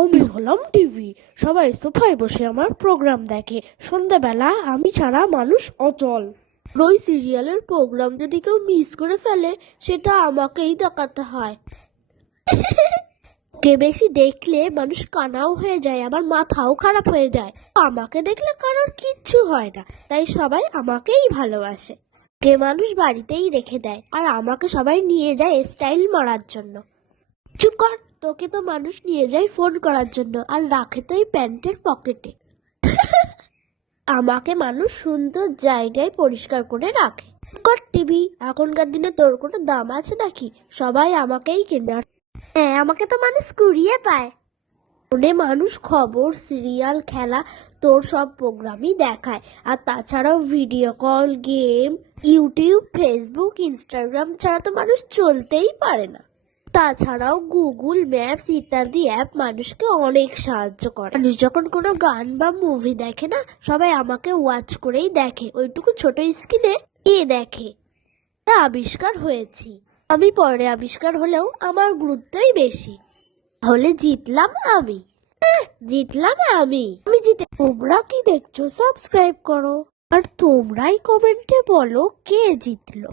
আমি হলাম টিভি। সবাই সোফায় বসে আমার প্রোগ্রাম দেখে। সন্ধ্যাবেলা আমি ছাড়া মানুষ অচল। ওই সিরিয়ালের প্রোগ্রাম যদি কেউ মিস করে ফেলে, সেটা আমাকেই দেখাতে হয়। কে বেশি দেখলে মানুষ কানাও হয়ে যায়, আবার মাথাও খারাপ হয়ে যায়। আমাকে দেখলে কারোর কিচ্ছু হয় না, তাই সবাই আমাকেই ভালোবাসে। কে মানুষ বাড়িতেই রেখে দেয়, আর আমাকে সবাই নিয়ে যায় স্টাইল মারার জন্য। চুপ কর, তোকে তো মানুষ নিয়ে যায় ফোন করার জন্য, আর রাখে তো এই প্যান্টের পকেটে। আমাকে মানুষ সুন্দর জায়গায় পরিষ্কার করে রাখে। কর টিভি, এখনকার দিনে তোর কোনো দাম আছে নাকি? সবাই আমাকেই কেনে। হ্যাঁ, আমাকে তো মানুষ কুড়িয়ে পায়। ফোনে মানুষ খবর, সিরিয়াল, খেলা, তোর সব প্রোগ্রামই দেখায়। আর তাছাড়াও video call, game, YouTube, Facebook, Instagram ছাড়া তো মানুষ চলতেই পারে না। তাছাড়াও গুগল ম্যাপস ইত্যাদি অ্যাপ মানুষকে অনেক সাহায্য করে। মানুষ যখন কোনো গান বা মুভি দেখে না, সবাই আমাকে ওয়াচ করেই দেখে। ওইটুকু ছোট স্ক্রিনে কে দেখে? আবিষ্কার হয়েছি আমি, পরে আবিষ্কার হলেও আমার গুরুত্বই বেশি। তাহলে জিতলাম আমি। জিতলাম আমি জিতে। তোমরা কি দেখছো? সাবস্ক্রাইব করো, আর তোমরাই কমেন্টে বলো কে জিতলো।